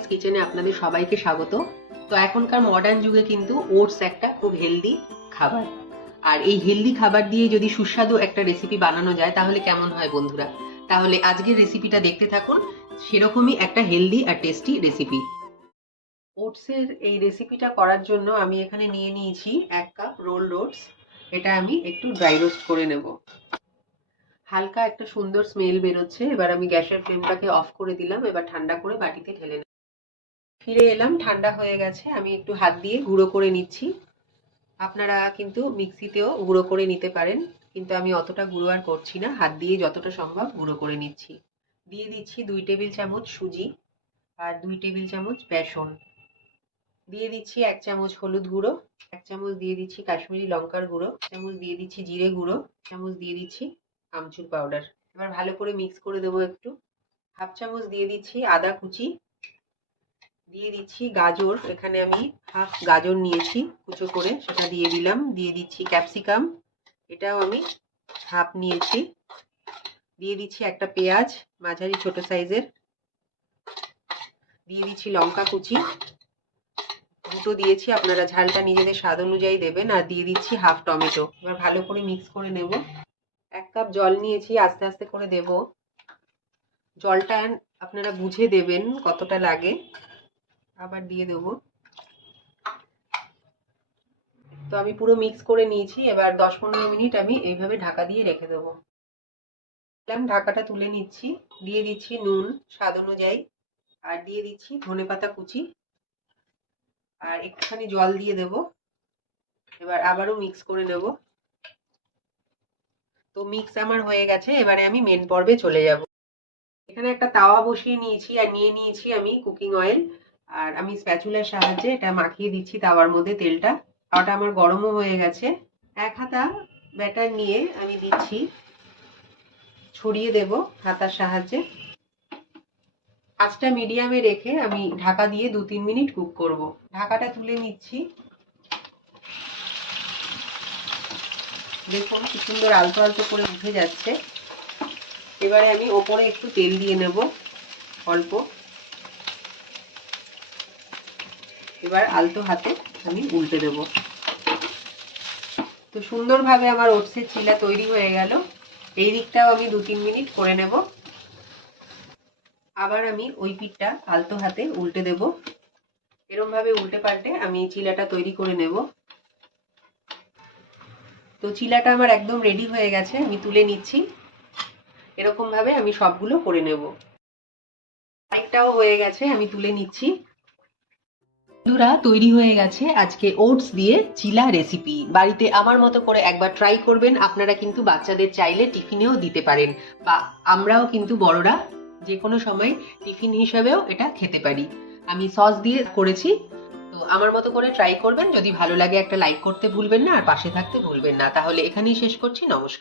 সুপ্রভাস কিচেনে আপনাদের সবাইকে স্বাগত। তো এখনকার মডার্ন যুগে কিন্তু ওটস একটা খুব হেলদি খাবার, আর এই হেলদি খাবার দিয়ে যদি সুস্বাদু একটা রেসিপি বানানো যায় তাহলে কেমন হয় বন্ধুরা? তাহলে আজকের রেসিপিটা দেখতে থাকুন, সেরকমই একটা হেলদি আর টেস্টি রেসিপি। ওটসের এই রেসিপিটা করার জন্য আমি এখানে নিয়ে নিয়েছি 1 কাপ রোলড ওটস। এটা আমি একটু ড্রাই রোস্ট করে নেব। হালকা একটা সুন্দর স্মেল বেরোচ্ছে। এবার আমি গ্যাসের ফ্লেমটাকে অফ করে দিলাম। এবার ঠান্ডা করে বাটিতে ঢেলে নেব। ফিরে এলাম, ঠান্ডা হয়ে গেছে। আমি একটু হাত দিয়ে গুঁড়ো করে নিচ্ছি। আপনারা কিন্তু মিক্সিতেও গুঁড়ো করে নিতে পারেন, কিন্তু আমি অতটা গুঁড়ো আর করছি না, হাত দিয়ে যতটা সম্ভব গুঁড়ো করে নিচ্ছি। দিয়ে দিচ্ছি 2 টেবিল চামচ সুজি আর 2 টেবিল চামচ বেসন। দিয়ে দিচ্ছি 1 চামচ হলুদ গুঁড়ো, 1 চামচ দিয়ে দিচ্ছি কাশ্মীরি লঙ্কার গুঁড়ো, 1 চামচ দিয়ে দিচ্ছি জিরে গুঁড়ো, 1 চামচ দিয়ে দিচ্ছি আমচুর পাউডার। এবার ভালো করে মিক্স করে দেবো একটু। 1/2 চামচ দিয়ে দিচ্ছি আদা কুচি, দিয়ে দিচ্ছি গাজর, এখানে আমি হাফ গাজর নিয়েছি কুচো করে, সেটা দিয়ে দিলাম। দিয়ে দিচ্ছি ক্যাপসিকাম, এটাও আমি হাফ নিয়েছি। দিয়ে দিচ্ছি একটা পেঁয়াজ মাঝারি ছোট সাইজের। দিয়ে দিচ্ছি লঙ্কা কুচি, দুটো দিয়েছি, আপনারা ঝালটা নিজেদের স্বাদ অনুযায়ী দেবেন। আর দিয়ে দিচ্ছি হাফ টমেটো। এবার ভালো করে মিক্স করে নেব। 1 কাপ জল নিয়েছি, আস্তে আস্তে করে দেব। জলটা আপনারা বুঝে দেবেন কতটা লাগে। আবার দিয়ে দেবো। তো আমি পুরো মিক্স করে নিয়েছি। এবার 10-15 মিনিট আমি এইভাবে ঢাকা দিয়ে রেখে দেবো। ঢাকাটা তুলে নিচ্ছি। দিয়ে দিচ্ছি নুন স্বাদ অনুযায়ী, আর দিয়ে দিচ্ছি ধনেপাতা কুচি, আর একটুখানি জল দিয়ে দেব। এবার আবারও মিক্স করে নেব। তো মিক্স আমার হয়ে গেছে। এবারে আমি মেন পর্বে চলে যাব। এখানে একটা তাওয়া বসিয়ে নিয়েছি, আর নিয়ে নিয়েছি আমি কুকিং অয়েল। আর আমি স্প্যাচুলার সাহায্যে এটা মাখিয়ে দিচ্ছি তাওয়ার মধ্যে তেলটা। তাওয়াটা আমার গরমও হয়ে গেছে। 1 হাতা ব্যাটার নিয়ে আমি দিচ্ছি, ছড়িয়ে দেব হাতার সাহায্যে। আঁচটা মিডিয়ামে রেখে আমি ঢাকা দিয়ে 2-3 মিনিট কুক করব। ঢাকাটা তুলে নিচ্ছি। দেখুন কি সুন্দর আলতো আলতো করে উঠে যাচ্ছে। এবারে আমি ওপরে একটু তেল দিয়ে নেব অল্প। এবার আলতো হাতে আমি উল্টে দেব। তো সুন্দরভাবে আমার ওটসের চিলা তৈরি হয়ে গেল। এই দিকটাও আমি 2-3 মিনিট করে নেব। আবার আমি ওই পিঠটা আলতো হাতে উল্টে দেব। এরকম ভাবে উল্টে পাল্টে আমি চিলাটা তৈরি করে নেব। তো চিলাটা আমার একদম রেডি হয়ে গেছে, আমি তুলে নিচ্ছি। এরকম ভাবে আমি সবগুলো করে নেব। আরেকটাও হয়ে গেছে, আমি তুলে নিচ্ছি। বন্ধুরা, তৈরি হয়ে গেছে আজকে ওটস দিয়ে চিলা রেসিপি। বাড়িতে আমার মতো করে একবার ট্রাই করবেন। আপনারা কিন্তু বাচ্চাদের চাইলে টিফিনেও দিতে পারেন, বা আমরাও কিন্তু বড়রা যে কোনো সময় টিফিন হিসাবেও এটা খেতে পারি। আমি সস দিয়ে করেছি। তো আমার মতো করে ট্রাই করবেন। যদি ভালো লাগে একটা লাইক করতে ভুলবেন না, আর পাশে থাকতে ভুলবেন না। তাহলে এখানেই শেষ করছি। নমস্কার।